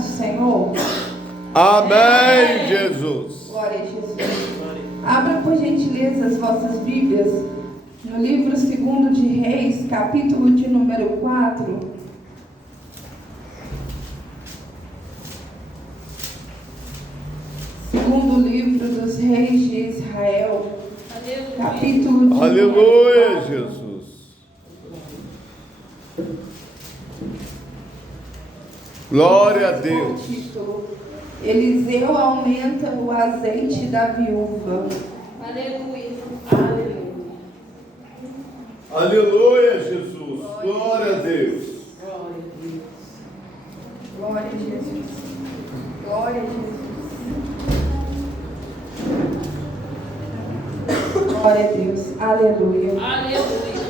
Senhor. Amém, Jesus. Glória a Jesus. Abra por gentileza as vossas Bíblias no livro 2 de Reis, capítulo de número 4. Segundo livro dos Reis de Israel, capítulo de Aleluia, número 4. Jesus. Glória a Deus. Título: Eliseu aumenta o azeite da viúva. Aleluia. Aleluia. Aleluia, Jesus. Glória a Deus. Glória a Jesus. Glória a Jesus. Glória a Deus. Aleluia. Aleluia.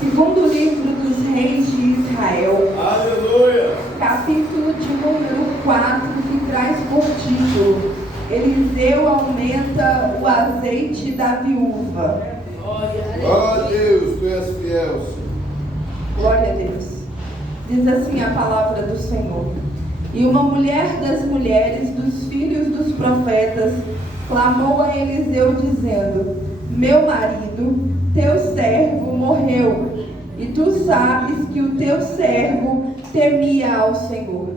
Segundo livro dos Reis de Israel, Aleluia. capítulo de número 4, que traz por título: Eliseu aumenta o azeite da viúva. Glória a Deus, tu és fiel, Senhor. Glória a Deus. Diz assim a palavra do Senhor: E uma mulher das mulheres dos filhos dos profetas clamou a Eliseu dizendo: Meu marido, teu servo, morreu, e tu sabes que o teu servo temia ao Senhor.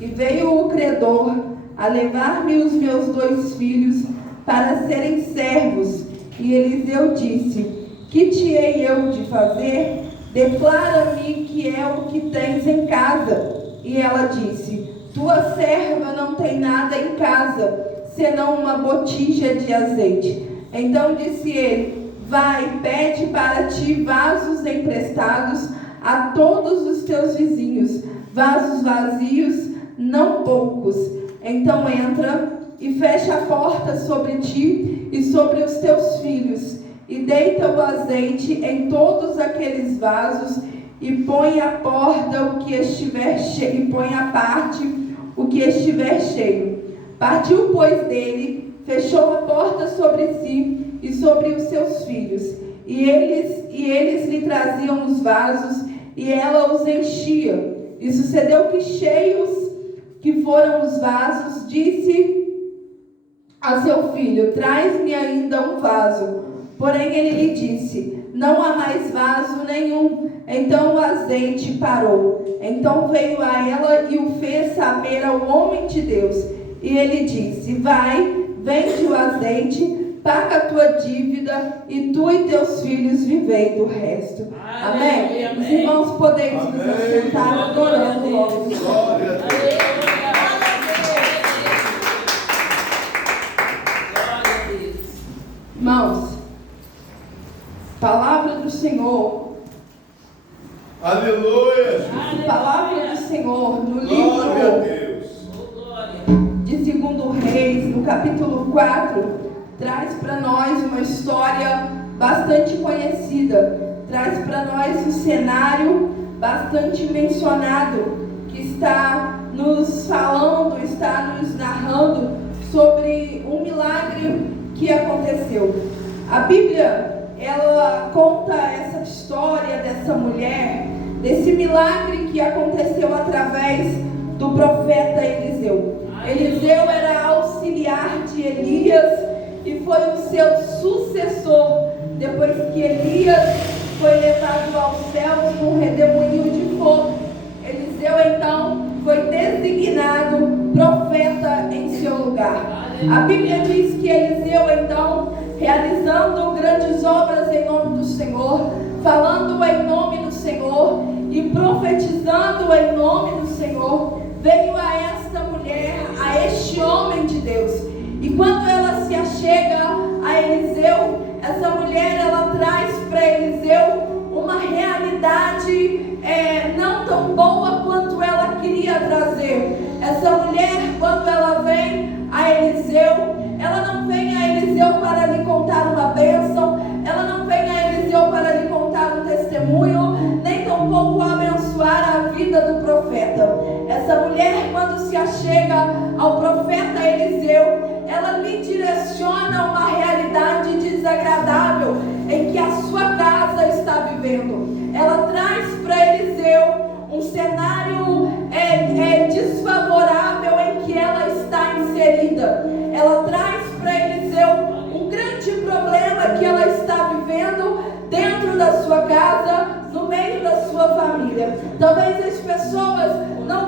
E veio o credor a levar-me os meus 2 filhos para serem servos. E Eliseu disse: Que te hei eu de fazer? Declara-me que é o que tens em casa. E ela disse: Tua serva não tem nada em casa, senão uma botija de azeite. Então disse ele: Vai, pede para ti vasos emprestados a todos os teus vizinhos, vasos vazios, não poucos. Então entra e fecha a porta sobre ti e sobre os teus filhos, e deita o azeite em todos aqueles vasos, e põe à porta o que estiver cheio, e põe à parte o que estiver cheio. Partiu, pois, dele, fechou a porta sobre si e sobre os seus filhos, e eles lhe traziam os vasos, e ela os enchia. E sucedeu que, cheios que foram os vasos, disse a seu filho: Traz-me ainda um vaso. Porém ele lhe disse: Não há mais vaso nenhum. Então o azeite parou. Então veio a ela e o fez saber ao homem de Deus. E ele disse: Vai, vende o azeite, paga a tua dívida, e tu e teus filhos vivei do resto. Amém? Os irmãos, podemos nos assentar adorando o nome do Senhor. Glória a Deus. Irmãos, palavra do Senhor. Aleluia, Jesus. Palavra do Senhor no Glória a livro Deus. de 2 Reis, no capítulo 4, traz para nós uma história bastante conhecida, traz para nós um cenário bastante mencionado, que está nos falando, está nos narrando sobre um milagre que aconteceu. A Bíblia, ela conta essa história dessa mulher, desse milagre que aconteceu através do profeta Eliseu. Eliseu era auxiliar de Elias e foi o seu sucessor depois que Elias foi levado aos céus num redemoinho de fogo. Eliseu então foi designado profeta em seu lugar. A Bíblia diz que Eliseu então, realizando grandes obras em nome do Senhor, falando em nome do Senhor e profetizando em nome do Senhor, veio a esta mulher, a este homem de Deus. E quando ela se achega a Eliseu, essa mulher, ela traz para Eliseu uma realidade não tão boa quanto ela queria trazer. Essa mulher, quando ela vem a Eliseu, ela não vem a Eliseu para lhe contar uma bênção, ela não vem a Eliseu para lhe contar um testemunho, nem tampouco abençoar a vida do profeta. Essa mulher, quando se achega ao profeta Eliseu, ela lhe direciona uma realidade desagradável em que a sua casa está vivendo. Ela traz para Eliseu um cenário desfavorável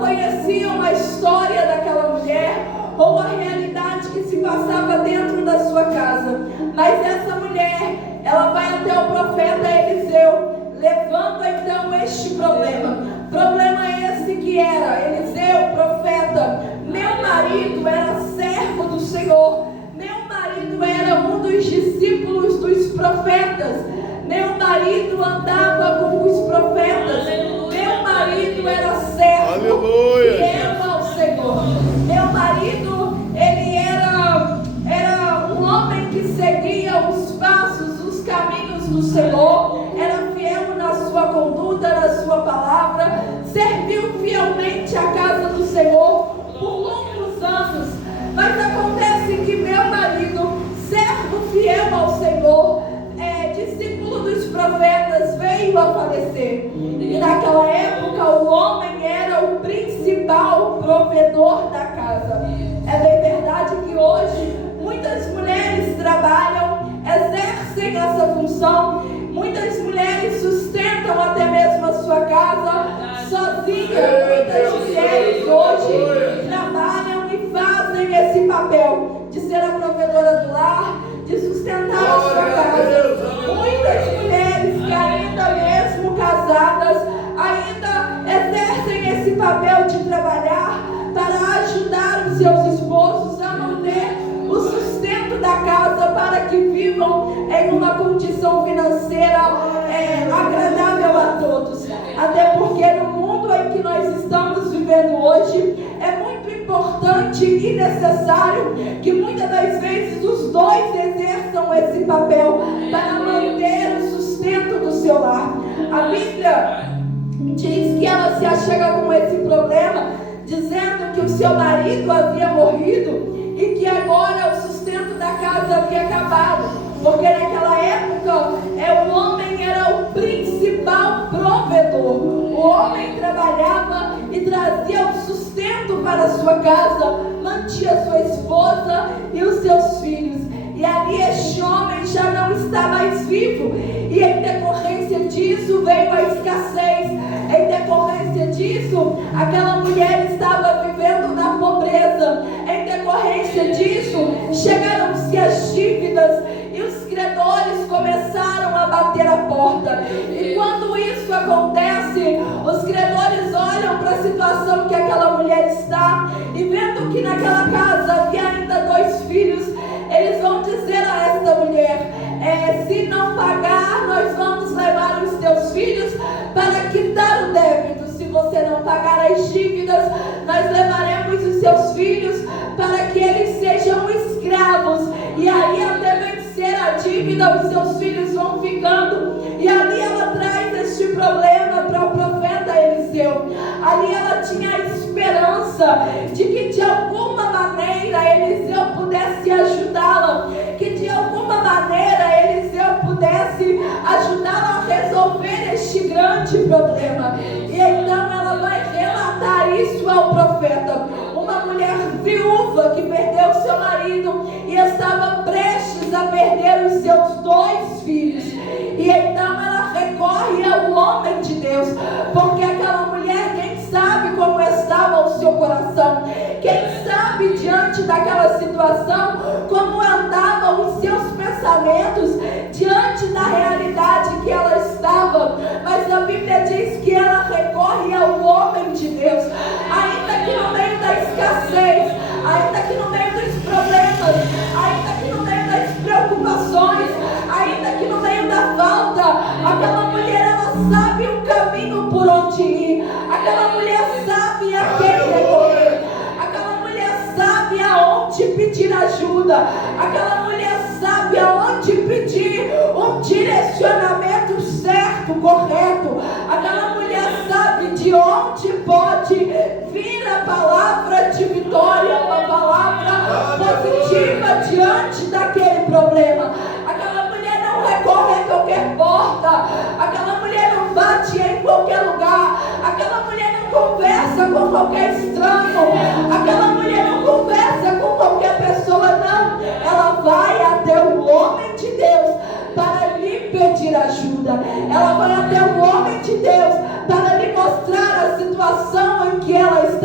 conheciam a história daquela mulher ou a realidade que se passava dentro da sua casa. Mas essa mulher, ela vai até o profeta Eliseu, levando então este problema. Problema esse que era: Eliseu, profeta, meu marido era servo do Senhor, meu marido era um dos discípulos dos profetas, meu marido andava com os profetas, meu marido era servo fiel ao Senhor, meu marido, ele era um homem que seguia os passos, os caminhos do Senhor, era fiel na sua conduta, na sua palavra, serviu fielmente a casa do Senhor por longos anos. Mas acontece que meu marido, servo fiel ao Senhor, discípulo dos profetas, veio a falecer. E naquela época o homem era o principal provedor da casa. É bem verdade que hoje muitas mulheres trabalham, exercem essa função, muitas mulheres sustentam até mesmo a sua casa sozinhas. Muitas mulheres hoje trabalham e fazem esse papel de ser a provedora do lar, de sustentar a sua casa. Muitas mulheres que ainda mesmo casadas, ainda exercem esse papel de trabalhar para ajudar os seus esposos a manter o sustento da casa, para que vivam em uma condição financeira agradável a todos. Até porque no mundo em que nós estamos vivendo hoje, é muito importante e necessário que muitas das vezes os dois exerçam esse papel para manter o sustento do seu lar. A Bíblia diz que ela se achega com esse problema, dizendo que o seu marido havia morrido e que agora o sustento da casa havia acabado. Porque naquela época o homem era o principal provedor. O homem trabalhava e trazia o sustento para a sua casa, mantinha sua esposa e os seus filhos. E ali este homem já não está mais vivo. E em decorrência disso veio a escassez. Em decorrência disso, aquela mulher estava vivendo na pobreza. Em decorrência disso, chegaram-se as dívidas e os credores começaram a bater a porta. E quando isso acontece, os credores olham para a situação que aquela mulher está e vendo que naquela casa havia ainda 2 filhos, eles vão dizer a esta mulher: se não pagar, nós vamos levar os teus filhos para quitar o débito. Se você não pagar as dívidas, nós levaremos os seus filhos para que eles sejam escravos. E aí, até vencer a dívida, os seus filhos vão ficando. E ali ela traz este problema para o profeta Eliseu. Ali ela tinha a esperança de que de alguma maneira Eliseu pudesse ajudá-la, que de alguma maneira Eliseu pudesse ajudá-la a resolver este grande problema. E então ela vai relatar isso ao profeta. Uma mulher viúva que perdeu seu marido e estava prestes a perder os seus 2 filhos. E então ela recorre ao homem de Deus, porque aquela mulher, quem sabe como estava o seu coração, quem sabe diante daquela situação como andavam os seus pensamentos diante da realidade que ela estava. Mas a Bíblia diz que ela recorre ao homem de Deus, ainda que no meio da escassez, ainda que no meio dos problemas, ainda que no meio das preocupações, ainda que no meio da falta. Aquela mulher, ela sabe o caminho por onde ir. Aquela mulher sabe a quem recorrer. Aquela mulher sabe aonde pedir ajuda. Aquela mulher sabe aonde pedir um direcionamento certo, correto. Aquela mulher sabe de onde pode vir a palavra de vitória, uma palavra positiva diante daquele problema. Aquela mulher não recorre a qualquer porta. Aquela mulher não bate em qualquer lugar. Aquela mulher não conversa com qualquer estranho. Aquela mulher não conversa com qualquer pessoa, não. Ela vai até o homem de Deus para lhe pedir ajuda. Ela vai até o homem de Deus para lhe mostrar a situação em que ela está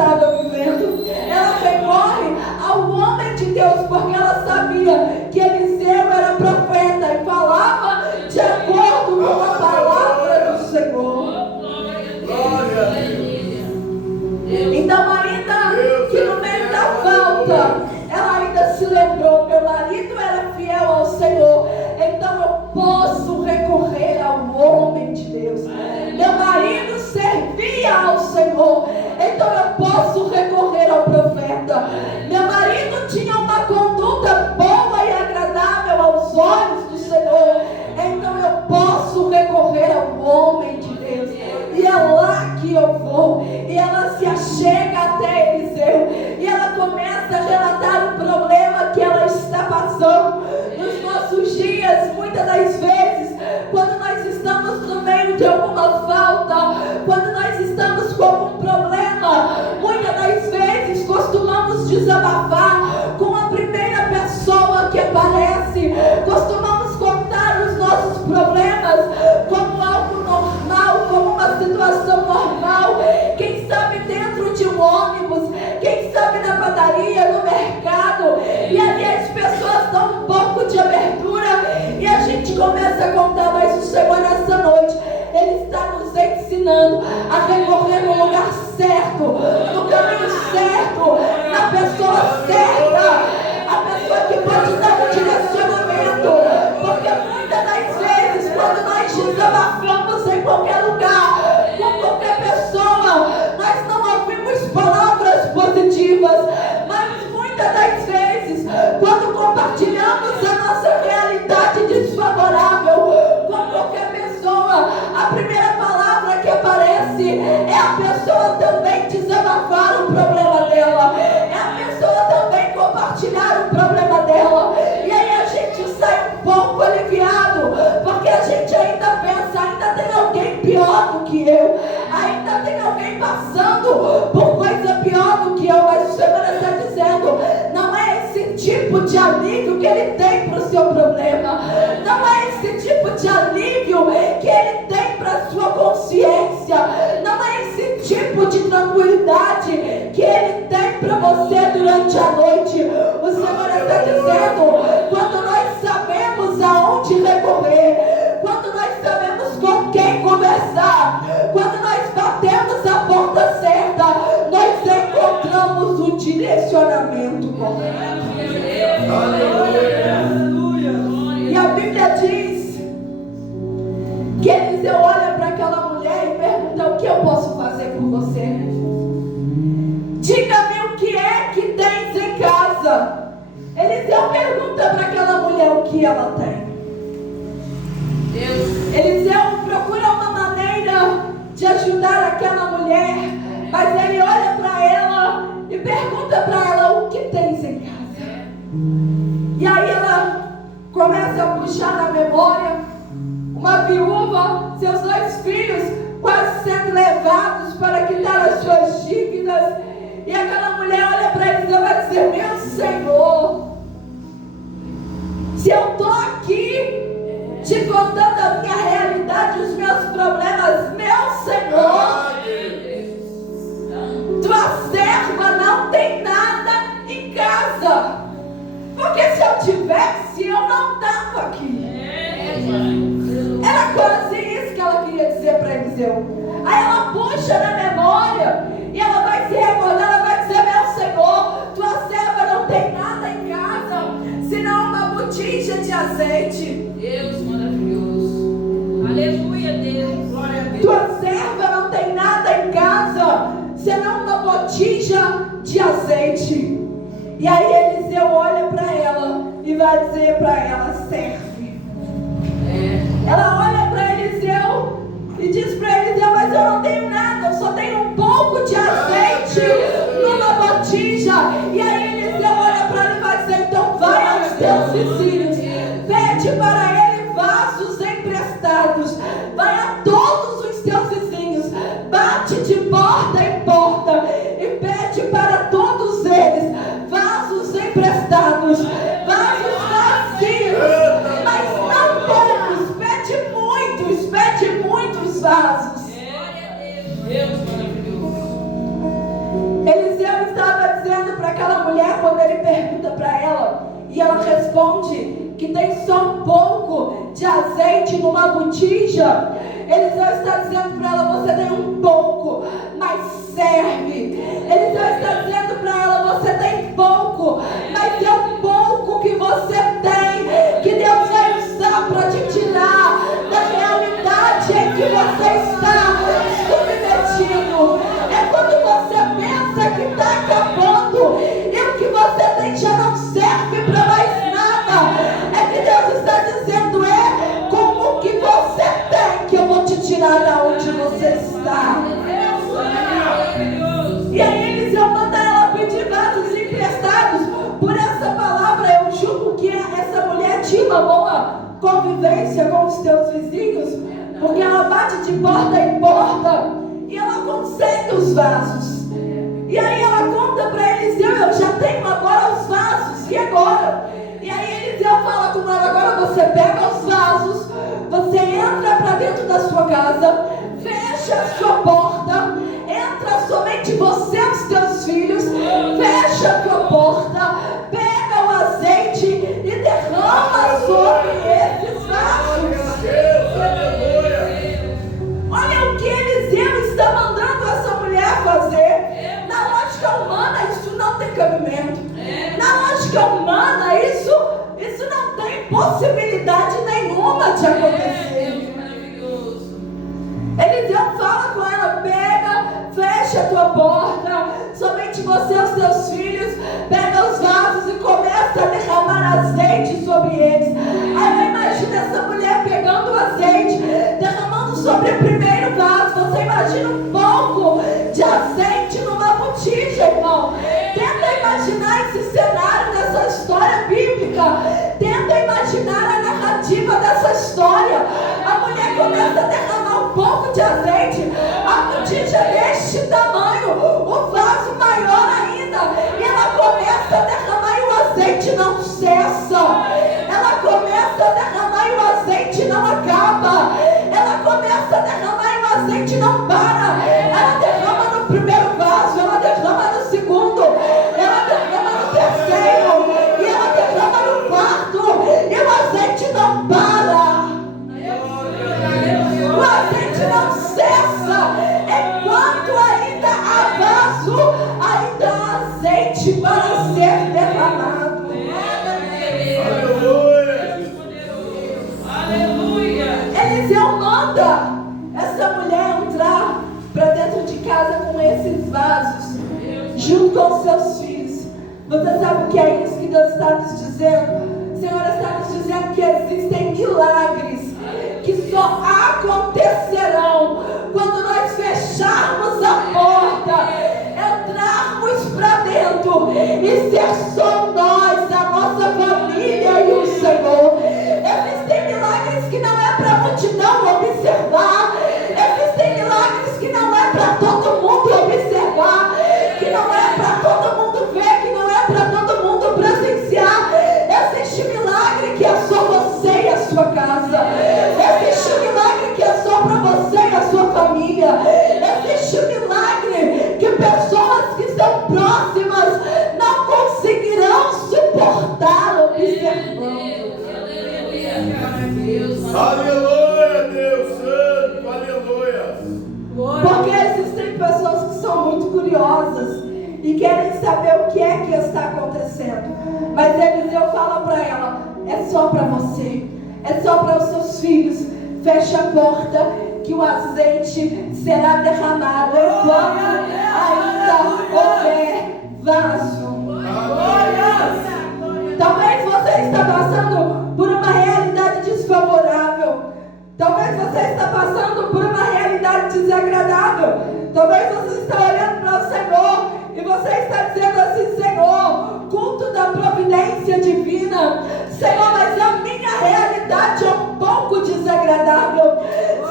começa a relatar o problema que ela está passando. Nos nossos dias, muitas das vezes, quando nós estamos no meio de alguma falta, quando nós estamos com algum problema, muitas das vezes costumamos desabafar com a primeira pessoa que aparece, costumamos contar os nossos problemas como algo normal, como uma situação normal. Quem sabe dentro de um ônibus, quem sabe na padaria, no mercado, e ali as pessoas dão um pouco de abertura e a gente começa a contar. Mas o Senhor nessa noite, Ele está nos ensinando a recorrer no lugar certo, no caminho certo, na pessoa certa, a pessoa que pode dar um direcionamento. Porque muitas das vezes, quando nós desabafamos em qualquer lugar, com qualquer pessoa, nós não ouvimos palavras positivas. Mas muitas das vezes, quando compartilhamos a nossa realidade desfavorável com qualquer pessoa, a primeira palavra que aparece é a pessoa também desabafar o problema dela, é a pessoa também compartilhar o problema dela. E aí a gente sai um pouco aliviado, porque a gente ainda pensa, ainda tem alguém pior do que eu, ainda tem alguém passando por coisa pior do que eu. Mas o Senhor está dizendo, não é esse tipo de alívio que Ele tem para o seu problema, não é esse tipo de alívio que Ele tem para a sua consciência, não é esse tipo de tranquilidade que Ele tem para você durante a noite. O Senhor está dizendo, quando nós sabemos aonde recorrer, quando nós sabemos com quem conversar, quando nós batemos a porta certa, nós encontramos o direcionamento correto. E a Bíblia diz que Eliseu olha para aquela mulher e pergunta: o que eu posso fazer por você? Diga-me o que é que tens em casa. Eliseu pergunta para aquela mulher o que ela tem. Eliseu procura uma maneira de ajudar aquela mulher, mas ele olha para ela e pergunta para ela: o que tens em casa? E aí ela começa a puxar na memória uma viúva, seus 2 filhos quase sendo levados para quitar as suas dívidas. E aquela mulher olha para Eliseu e vai dizer: meu Senhor, se eu estou aqui te contando a minha realidade, os meus problemas, meu Senhor, tua serva não tem nada em casa, porque se eu tivesse, eu não estava aqui. Era quase isso que ela queria dizer para Eliseu. Aí ela puxa na memória e ela vai se recordar, ela vai dizer: meu Senhor, tua serva não tem nada em casa, senão uma botija de azeite. Deus maravilhoso. Aleluia, Deus. Glória a Deus. Tua serva não tem nada em casa, senão uma botija de azeite. E aí Eliseu olha para ela e vai dizer para ela: serve. Ela olha para Eliseu e diz para Eliseu: mas eu não tenho nada, eu só tenho um pouco de azeite numa botija. E aí Eliseu olha para ela e vai dizer: então vai aos teus vizinhos, pede para ele vasos emprestados, vai a todos os teus vizinhos, bate de porta em porta e pede para todos eles vasos emprestados, vasos vazios, mas não poucos, pede muitos vasos. Deus maravilhoso. Eliseu estava dizendo para aquela mulher, quando ele pergunta para ela, e ela responde que tem só um pouco de azeite numa botija. Eliseu está dizendo para ela: você tem um pouco, mas serve. Eliseu está dizendo para ela: você tem pouco, mas é o pouco que você tem que Deus vai usar para te tirar da realidade em que você está submetido. É quando você pensa que está acabando e o que você tem já não serve para mais nada, é que Deus está dizendo: é com o que você tem que eu vou te tirar da onde você está. E aí Eliseu manda ela convivência com os teus vizinhos, porque ela bate de porta em porta e ela consegue os vasos. E aí ela conta para Eliseu: eu já tenho agora os vasos, e agora? E aí Eliseu fala com ela: agora você pega os vasos, você entra para dentro da sua casa, fecha a sua porta, entra somente você e os teus filhos, fecha a tua porta, pega o azeite e derrama sobre esses vasos. Olha o que Eliseu está mandando essa mulher fazer. Na lógica humana isso não tem cabimento. Na lógica humana isso não tem possibilidade nenhuma de acontecer. Eliseu fala com ela: pega, fecha a tua porta, somente você e os teus filhos, pega os vasos e começa a derramar azeite sobre eles. Aí eu imagino essa mulher pegando o azeite, derramando sobre o primeiro vaso. Você imagina um pouco de azeite numa botija, irmão. Tenta imaginar esse cenário dessa história bíblica. Tenta imaginar a narrativa dessa história. A mulher começa a derramar um pouco de azeite, a botija deste tamanho, o vaso maior ainda, e ela começa a derramar e o azeite não cessa. Ela começa a derramar e o azeite não acaba. Ela começa a derramar e o azeite não para. Ela derrama no primeiro vaso, ela derrama no segundo, ela derrama no terceiro, e ela derrama no quarto, e o azeite não para. O azeite não cessa. Enquanto ainda há vaso, ainda há azeite para ser derramado. Eliseu manda essa mulher entrar para dentro de casa com esses vasos, junto com seus filhos. Você sabe o que é isso que Deus está nos dizendo? O Senhor está nos dizendo que existem milagres que só acontecerão quando nós fecharmos a porta, entrarmos para dentro e ser só nós, a nossa família e o Senhor. Existem milagres que não é para a multidão observar, existem milagres que não é para todo mundo observar, que não é para todo mundo ver, que não é para todo mundo presenciar. Existe milagre que é só você e a sua casa. Existe milagre que é só para você e a sua família. Existe milagre que pessoas que estão próximas não conseguirão suportar observando. Aleluia, Deus Santo, aleluia. Porque existem pessoas que são muito curiosas e querem saber o que é que está acontecendo. Mas Eliseu fala para ela: é só para você, é só para os seus filhos. Fecha a porta que o azeite será derramado enquanto ainda houver vaso. Talvez você está passando por uma realidade desfavorável. Talvez você está passando por uma realidade desagradável. Talvez você está olhando para o Senhor e você está dizendo assim: Senhor, culto da providência divina. Senhor, mas a minha realidade é um pouco desagradável.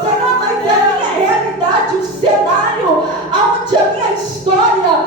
Senhor, mas a minha realidade, o cenário onde a minha história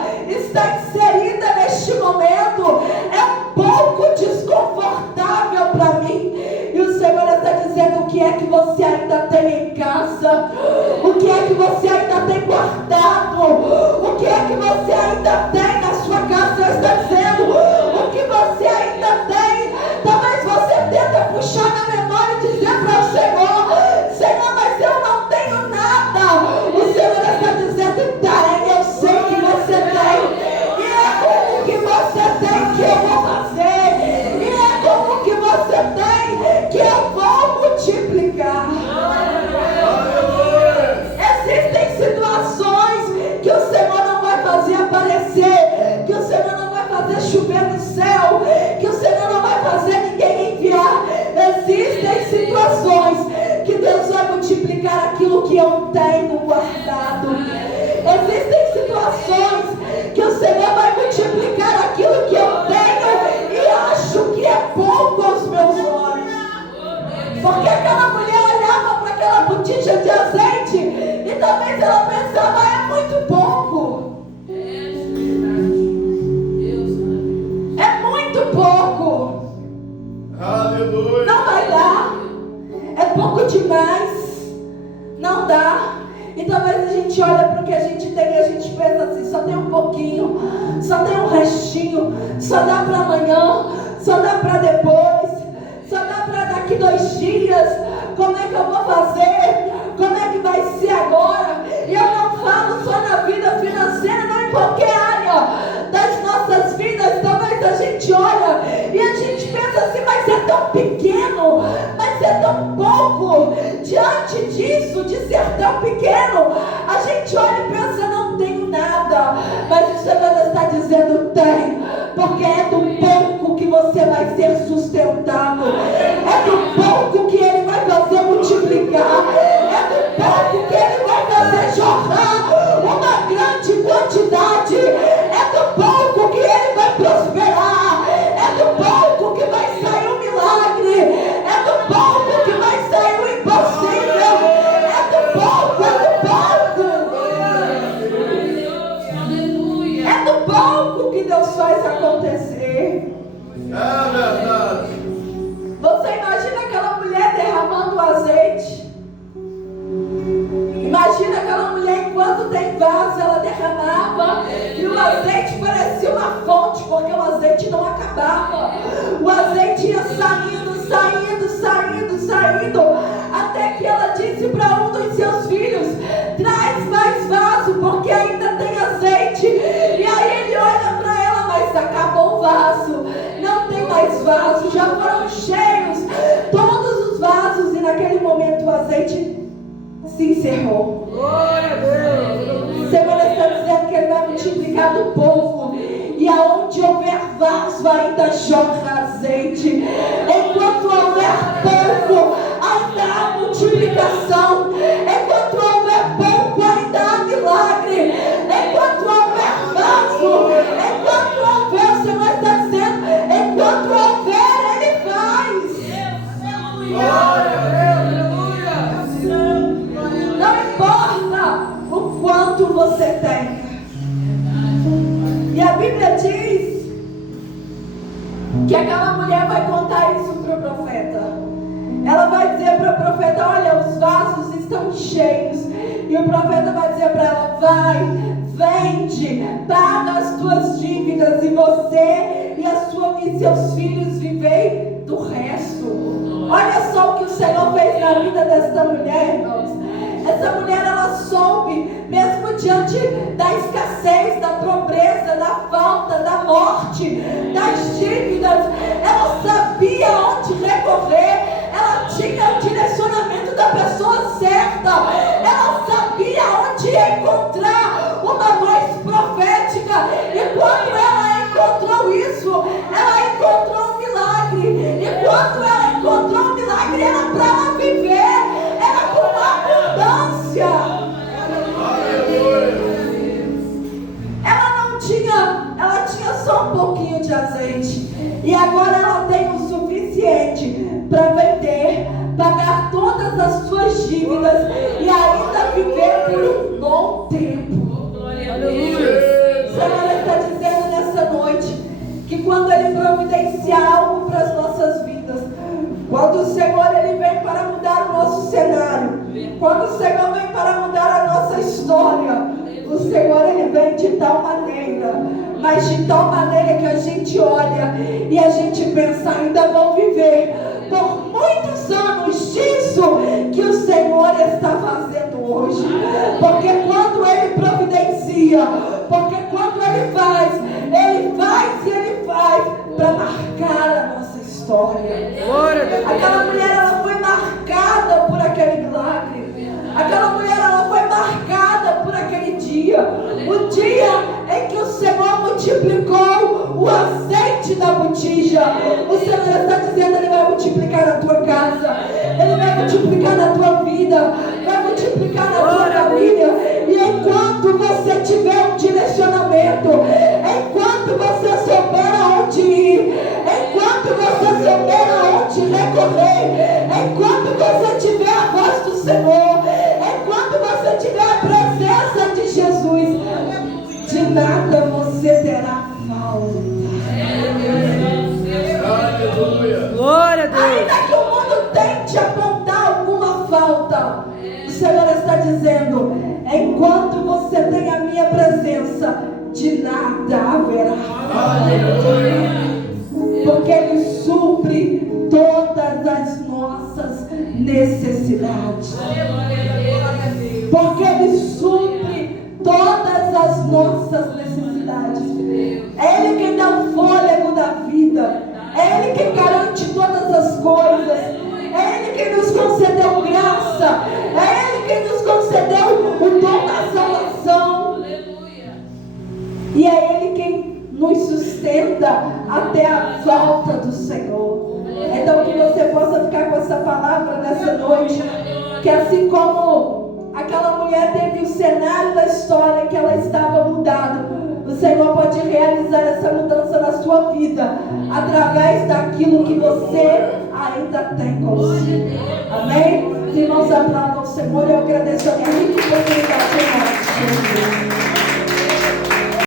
jeitinho, só dá para amanhã, só dá para depois, só dá para daqui 2 dias. Como é que eu vou fazer? Como é que vai ser agora? E eu não falo só na vida financeira, não, em qualquer área das nossas vidas. Talvez a gente olha e a gente pensa assim, mas é tão pequeno, mas é tão pouco. Diante disso, de ser tão pequeno, a gente olha e pensa, não tenho nada. Mas o Senhor está dizendo, tem, porque é do pouco que você vai ser sustentado, é do pouco que Ele vai fazer multiplicar, é do pouco que Ele vai fazer jorrar uma grande quantidade, é do pouco que Ele vai prosperar, é do pouco que vai sair um milagre, é do pouco que vai sair o impossível, é do pouco, é do pouco que Deus faz acontecer. É verdade. Você imagina aquela mulher derramando o azeite? Imagina aquela mulher, enquanto tem vaso, ela derramava e o azeite parecia uma fonte, porque o azeite não acabava. O azeite ia saindo, saindo, saindo, saindo, até que ela disse para um dos seus filhos, traz mais vaso, porque ainda tem azeite. E aí ele olha para ela, mas acabou o vaso, não tem mais vaso, já foram cheios todos os vasos. E naquele momento o azeite se encerrou. Glória a Deus. O Senhor está dizendo que Ele vai multiplicar do pouco, e aonde houver vaso ainda jorra azeite. Enquanto houver pouco, ainda há multiplicação. Enquanto houver pouco, ainda há milagre. Enquanto houver vaso, enquanto houver, o Senhor está dizendo, enquanto houver, Ele faz. Glória a Deus. Não importa o quanto você tem. E a Bíblia diz que aquela mulher vai contar isso para o profeta. Ela vai dizer para o profeta, olha, os vasos estão cheios. E o profeta vai dizer para ela, vai, vende, paga as tuas dívidas, e você e seus filhos vivei do resto. Olha só o que o Senhor fez na vida desta mulher, irmãos. Essa mulher, ela soube, mesmo diante da escassez, da pobreza, da falta, da morte, das dívidas, ela sabia onde recorrer, ela tinha o direcionamento da pessoa certa, ela sabia onde encontrar uma voz profética, e quando ela encontrou isso, ela encontrou um milagre, e quando ela encontrou um milagre, era para ela viver, era com abundância. Ela tinha só um pouquinho de azeite, e agora ela tem o suficiente para vender, pagar todas as suas dívidas e ainda viver por um bom tempo. O Senhor está dizendo nessa noite que quando Ele providenciar algo para as nossas vidas, quando o Senhor Ele vem para mudar o nosso cenário, quando o Senhor vem para mudar a nossa história, o Senhor Ele vem de tal maneira, mas de tal maneira que a gente olha e a gente pensa, ainda vão viver por muitos anos disso que o Senhor está fazendo hoje. Porque quando Ele providencia, porque quando Ele faz e Ele faz para marcar a nossa história. Aquela mulher, ela foi marcada por aquele milagre. Aquela mulher, ela foi marcada por aquele dia. O dia em que o Senhor multiplicou o azeite da botija. O Senhor está dizendo, Ele vai multiplicar na tua casa, Ele vai multiplicar na tua vida, vai multiplicar na tua família. E enquanto você tiver um direcionamento, enquanto você souber aonde ir, enquanto você souber aonde recorrer, enquanto você tiver a voz do Senhor, enquanto você tiver a presença de Jesus, de nada você terá falta. Glória a Deus. Ainda que o mundo tente apontar alguma falta, o Senhor está dizendo, enquanto você tem a minha presença, de nada haverá falta. Porque Ele supre todas as nossas necessidades. Porque Ele supre todas as nossas necessidades. É Ele quem dá o fôlego da vida. É Ele quem garante todas as coisas. É Ele quem nos concedeu graça. É Ele quem nos concedeu o dom da salvação. E é Ele quem nos sustenta até a volta do Senhor. Então que você possa ficar com essa palavra nessa noite. Que assim como aquela mulher teve o cenário da história que ela estava mudado, o Senhor pode realizar essa mudança na sua vida através daquilo que você ainda tem consigo. Amém? Se nós aplaudam o Senhor, eu agradeço a minha rica oportunidade em nome de Jesus.